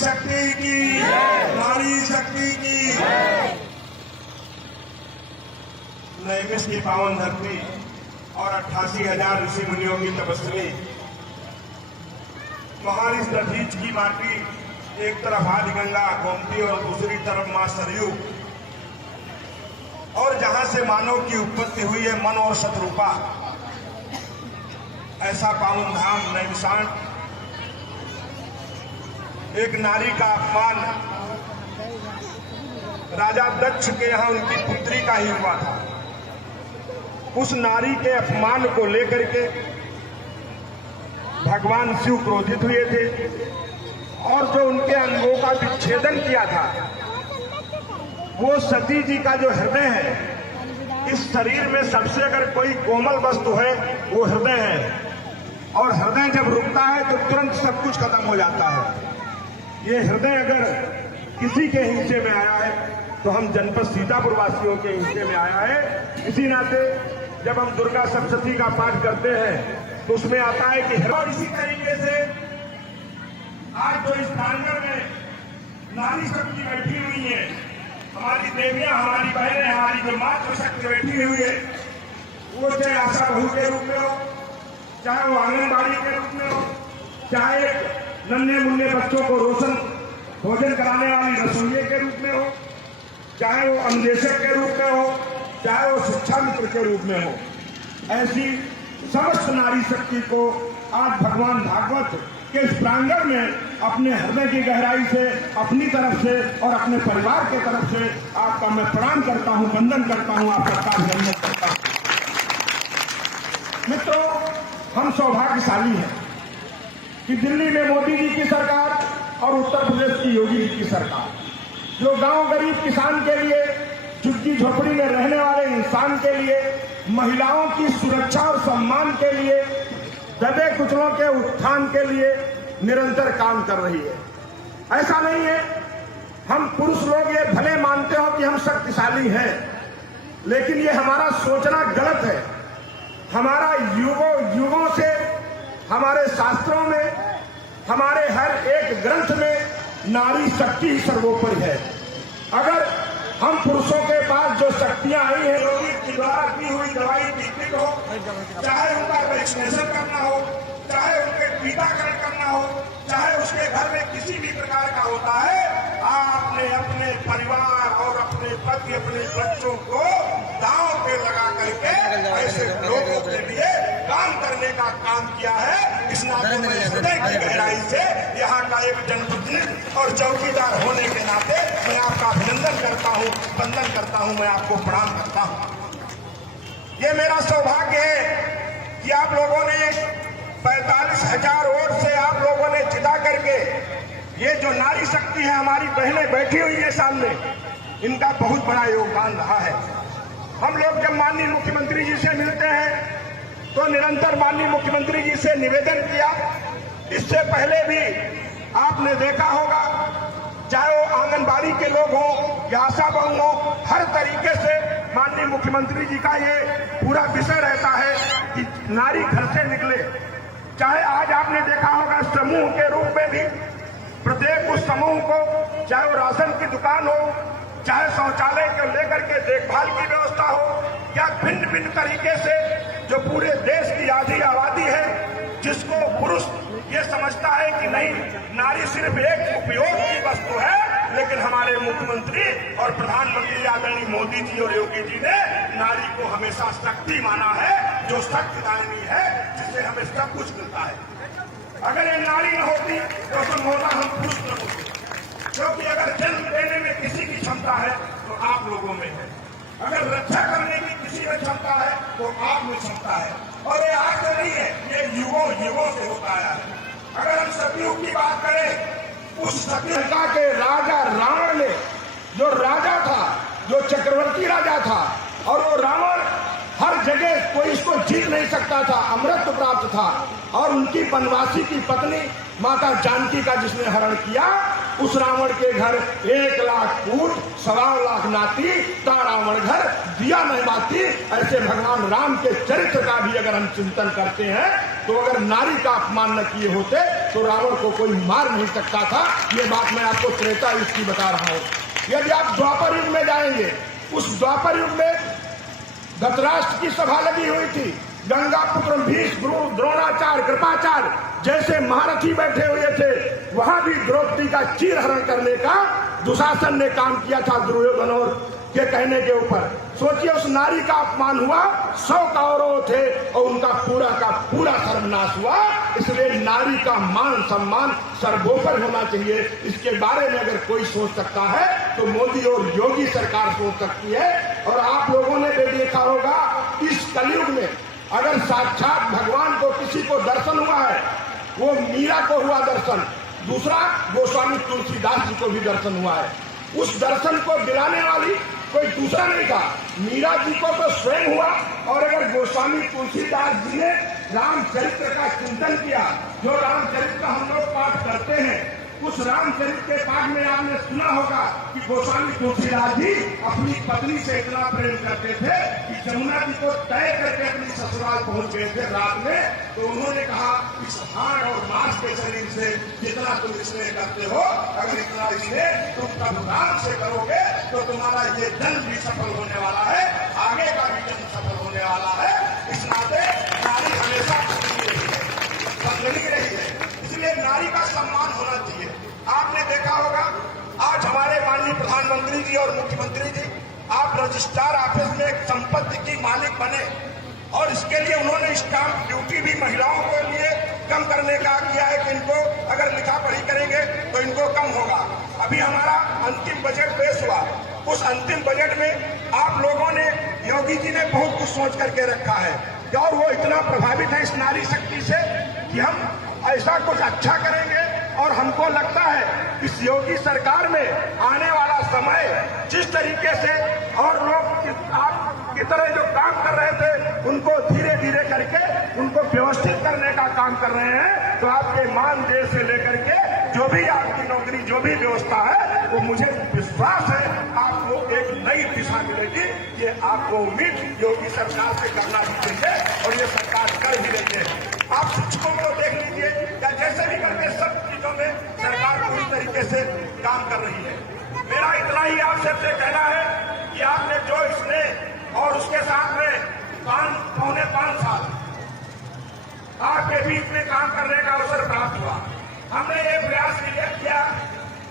शक्ति की, नारी शक्ति की। नैमिष की पावन धरती और 88,000 ऋषि मुनियों की तपस्वी, महारिष दधीच की माटी, एक तरफ आदि गंगा गोमती और दूसरी तरफ मां सरयू, और जहां से मानव की उत्पत्ति हुई है मन और शत्रुपा, ऐसा पावन धाम नैमिषारण्य, एक नारी का अपमान राजा दक्ष के यहां उनकी पुत्री का ही हुआ था। उस नारी के अपमान को लेकर के भगवान शिव क्रोधित हुए थे और जो उनके अंगों का विच्छेदन किया था, वो सती जी का जो हृदय है, इस शरीर में सबसे अगर कोई कोमल वस्तु है वो हृदय है, और हृदय जब रुकता है तो तुरंत सब कुछ खत्म हो जाता है। ये हृदय अगर किसी के हिस्से में आया है तो हम जनपद सीतापुर वासियों के हिस्से में आया है। इसी नाते जब हम दुर्गा सप्तशती का पाठ करते हैं तो उसमें आता है कि और इसी तरीके से आज जो इस प्रांगण में नारी शक्ति बैठी हुई है, हमारी देवियां, हमारी बहनें, हमारी जो मातृशक्ति बैठी हुई है, वो चाहे आशा बहू के रूप में हो, चाहे वो आंगनबाड़ी के रूप में हो, चाहे नन्हे मुन्ने बच्चों को रोशन भोजन कराने वाली रसोइये के रूप में हो, चाहे वो अन्वेषक के रूप में हो, चाहे वो शिक्षा मित्र के रूप में हो, ऐसी समस्त नारी शक्ति को आज भगवान भागवत के इस प्रांगण में अपने हृदय की गहराई से, अपनी तरफ से और अपने परिवार के तरफ से आपका मैं प्रणाम करता हूं, वंदन करता हूं, आप सबका अभिनंदन करता हूं। मित्रों, हम सौभाग्यशाली हैं कि दिल्ली में मोदी जी की सरकार और उत्तर प्रदेश की योगी जी की सरकार, जो गांव गरीब किसान के लिए, झुग्गी झोपड़ी में रहने वाले इंसान के लिए, महिलाओं की सुरक्षा और सम्मान के लिए, दबे कुचलों के उत्थान के लिए निरंतर काम कर रही है। ऐसा नहीं है, हम पुरुष लोग ये भले मानते हो कि हम शक्तिशाली हैं, लेकिन ये हमारा सोचना गलत है। हमारा युगों से हमारे शास्त्रों में, हमारे हर एक ग्रंथ में नारी शक्ति ही सर्वोपरि है। अगर हम पुरुषों के पास जो शक्तियां आई हैं, योगी के द्वारा की हुई दवाई ट्रीटमेंट हो, चाहे उनका वैक्सीनेशन करना हो, चाहे उनके टीकाकरण करना हो, चाहे उसके घर में किसी भी प्रकार का होता है, आपने अपने परिवार और अपने पति, अपने बच्चों को दांव पे लगा करके ऐसे लोगों के लिए काम करने का काम किया है। इस नाते में हृदय की गहराई से यहाँ का एक जनप्रतिनिधि और चौकीदार होने के नाते मैं आपका अभिनंदन करता हूँ, वंदन करता हूँ, मैं आपको प्रणाम करता हूँ। ये मेरा सौभाग्य है कि आप लोगों ने 45,000 वोट से आप लोगों ने जिता करके ये जो नारी शक्ति है, हमारी बहनें बैठी हुई है सामने, इनका बहुत बड़ा योगदान रहा है। हम लोग जब माननीय मुख्यमंत्री जी से मिलते हैं तो निरंतर माननीय मुख्यमंत्री जी से निवेदन किया। इससे पहले भी आपने देखा होगा, चाहे वो आंगनबाड़ी के लोग हों या आशा बहू हो, हर तरीके से माननीय मुख्यमंत्री जी का ये पूरा विषय रहता है कि नारी घर से निकले। चाहे आज आपने देखा होगा समूह के रूप में भी प्रत्येक उस समूह को, चाहे वो राशन की दुकान हो, चाहे शौचालय को लेकर के देखभाल की व्यवस्था हो, या भिन्न भिन्न तरीके से जो पूरे देश की आधी आबादी है, जिसको पुरुष ये समझता है कि नहीं, नारी सिर्फ एक उपयोग की वस्तु है, लेकिन हमारे मुख्यमंत्री और प्रधानमंत्री आदरणीय मोदी जी और योगी जी ने नारी को हमेशा शक्ति माना है, जो शक्तिदायिनी है, जिससे हमें सब कुछ मिलता है। अगर ये नारी न होती तो संभवतः हम पुरुष न होते, क्योंकि अगर जन्म देने में किसी की क्षमता है तो आप लोगों में है, अगर रक्षा करने की किसी में क्षमता है तो आप में क्षमता है। और ये आज से नहीं है, ये युगों से होता आया है। अगर हम सतयुग की बात करें, उस सतयुग के राजा रावण ने, जो राजा था, जो चक्रवर्ती राजा था, और वो रावण हर हर जगह कोई इसको जीत नहीं सकता था, अमृत प्राप्त था। और उनकी बनवासी की पत्नी माता जानकी का जिसने हरण किया, उस रावण के घर 1 लाख पूत 1.25 लाख नाती, ता रावण घर दिया नहीं बाती। ऐसे भगवान राम के चरित्र का भी अगर हम चिंतन करते हैं तो अगर नारी का अपमान न किए होते तो रावण को कोई मार नहीं सकता था। ये बात मैं आपको त्रेता युग की बता रहा हूं। यदि आप द्वापर युग में जाएंगे, उस द्वापर युग में धृतराष्ट्र की सभा लगी हुई थी। गंगा पुत्र भीष्म, द्रोणाचार्य, कृपाचार्य जैसे महारथी बैठे हुए थे। वहां भी द्रौपदी का चीरहरण करने का दुशासन ने काम किया था दुर्योधन और के कहने के ऊपर। सोचिए, उस नारी का अपमान हुआ, 100 कौरव थे और उनका पूरा का पूरा सर्वनाश हुआ। इसलिए नारी का मान सम्मान सर्वोपरि होना चाहिए। इसके बारे में अगर कोई सोच सकता है तो मोदी और योगी सरकार सोच सकती है। और आप लोगों ने भी देखा होगा, इस कलयुग में अगर साक्षात भगवान को किसी को दर्शन हुआ है, वो मीरा को हुआ दर्शन, दूसरा गोस्वामी तुलसीदास जी को भी दर्शन हुआ है। उस दर्शन को दिलाने वाली कोई दूसरा नहीं था, मीरा जी को तो स्वयं हुआ। और अगर गोस्वामी तुलसीदास जी ने रामचरित्र का चिंतन किया, जो रामचरित्र हम लोग पाठ करते हैं, उस रामचरित्र के पाठ में आपने सुना होगा कि गोस्वामी तुलसीदास जी अपनी पत्नी से इतना प्रेम करते थे कि जमुना जी को तय करके अपनी ससुराल पहुंच गए थे रात में। तो उन्होंने कहा, इस हाड़ और मांस के शरीर से जितना तुम स्नेह करते हो, अगर इतना स्नेह तुम तब राम से करोगे तो तुम्हारा ये जन्म भी सफल होने वाला है, आगे का भी जन्म सफल होने वाला है। इस नाते नारी हमेशा बदलनी रही है, इसलिए नारी का सम्मान होना चाहिए। आपने देखा होगा, आज हमारे माननीय प्रधानमंत्री जी और मुख्यमंत्री जी, आप रजिस्ट्रार ऑफिस में एक संपत्ति की मालिक बने और इसके लिए उन्होंने स्टाम्प ड्यूटी भी महिलाओं के लिए कम करने का किया है कि इनको अगर लिखा पढ़ी करेंगे तो इनको कम होगा। अभी हमारा अंतिम बजट पेश हुआ, उस अंतिम बजट में आप लोगों ने, योगी जी ने बहुत कुछ सोच करके रखा है और वो इतना प्रभावित है इस नारी शक्ति से कि हम ऐसा कुछ अच्छा करेंगे। और हमको लगता है इस योगी सरकार में आने वाला समय जिस तरीके से और लोग आप की तरह जो काम कर रहे थे उनको धीरे धीरे करके उनको व्यवस्थित करने का काम कर रहे हैं। तो आपके मानदेय से लेकर के जो भी आपकी नौकरी, जो भी व्यवस्था है, वो मुझे विश्वास है आपको एक नई दिशा मिलेगी। ये आपको उम्मीद योगी सरकार से करना भी चाहिए और ये सरकार कर भी रही है। आप शिक्षकों को देख लीजिए, या जैसे भी करके सब चीजों में सरकार पूरी तरीके से काम कर रही है। मेरा इतना ही आप सबसे कहना है कि आपने जो इसने और उसके साथ में 5.25 साल आपके बीच में काम करने का अवसर प्राप्त हुआ। हमने ये प्रयास किया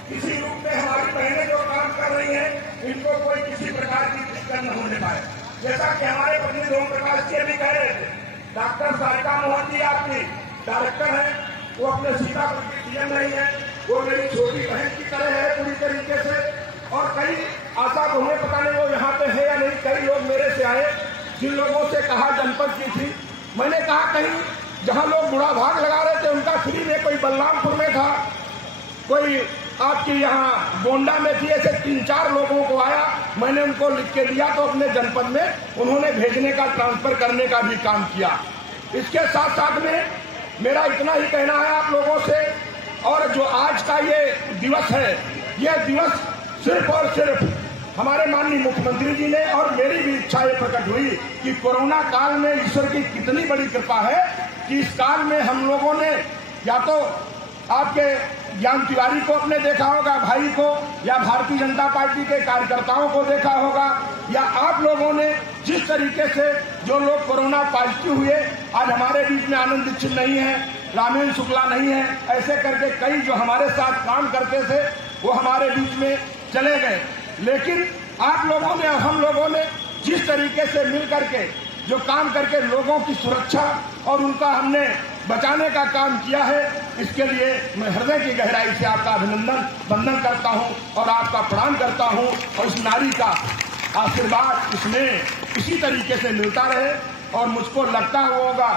किसी रूप में हमारी बहनें जो काम कर रही हैं, इनको कोई किसी प्रकार की दिक्कत न होने पाए। जैसा कि हमारे प्रतिनिधि ओम प्रकाश जी भी कह रहे थे, डॉक्टर सारिका मोहन जी आपकी डायरेक्टर है, वो अपने सीतापुर की डीएम रही है, वो मेरी छोटी बहन की तरह है पूरी तरीके से। और कई आशा को हमें पता नहीं वो यहाँ पे है या नहीं, कई लोग मेरे से आए जिन लोगों से कहा जनपद की थी, मैंने कहा कहीं जहाँ लोग बुढ़ा भाग लगा रहे थे उनका फ्री में, कोई बलरामपुर में था, कोई आपके यहाँ गोंडा में थी, ऐसे 3-4 लोगों को आया, मैंने उनको लिख के दिया तो अपने जनपद में उन्होंने भेजने का, ट्रांसफर करने का भी काम किया। इसके साथ साथ में मेरा इतना ही कहना है आप लोगों से, और जो आज का ये दिवस है, यह दिवस सिर्फ और सिर्फ हमारे माननीय मुख्यमंत्री जी ने और मेरी भी इच्छा ये प्रकट हुई कि कोरोना काल में ईश्वर की कितनी बड़ी कृपा है कि इस काल में हम लोगों ने या तो आपके ज्ञान तिवारी को आपने देखा होगा, भाई को, या भारतीय जनता पार्टी के कार्यकर्ताओं को देखा होगा, या आप लोगों ने जिस तरीके से जो लोग कोरोना पॉजिटिव हुए, आज हमारे बीच में आनंद दीक्षित नहीं है, रामेन शुक्ला नहीं है, ऐसे करके कई जो हमारे साथ काम करते थे वो हमारे बीच में चले गए। लेकिन आप लोगों ने, हम लोगों ने जिस तरीके से मिल करके जो काम करके लोगों की सुरक्षा और उनका हमने बचाने का काम किया है, इसके लिए मैं हृदय की गहराई से आपका अभिनंदन वंदन करता हूं और आपका प्रणाम करता हूं। और इस नारी का आशीर्वाद इसमें इसी तरीके से मिलता रहे और मुझको लगता होगा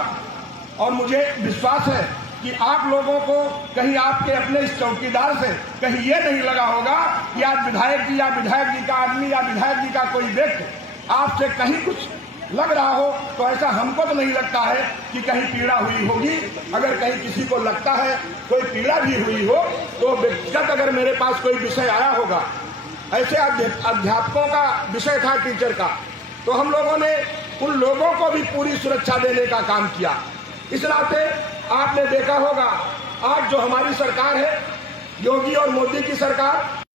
और मुझे विश्वास है कि आप लोगों को कहीं आपके अपने इस चौकीदार से कहीं ये नहीं लगा होगा कि आज विधायक जी या विधायक जी का आदमी या विधायक जी का कोई व्यक्ति आपसे कहीं कुछ लग रहा हो तो ऐसा हमको तो नहीं लगता है कि कहीं पीड़ा हुई होगी। अगर कहीं किसी को लगता है कोई पीड़ा भी हुई हो तो व्यक्तिगत अगर मेरे पास कोई विषय आया होगा, ऐसे अध्यापकों का विषय था टीचर का, तो हम लोगों ने उन लोगों को भी पूरी सुरक्षा देने का काम किया। इस नाते आपने देखा होगा आज जो हमारी सरकार है, योगी और मोदी की सरकार,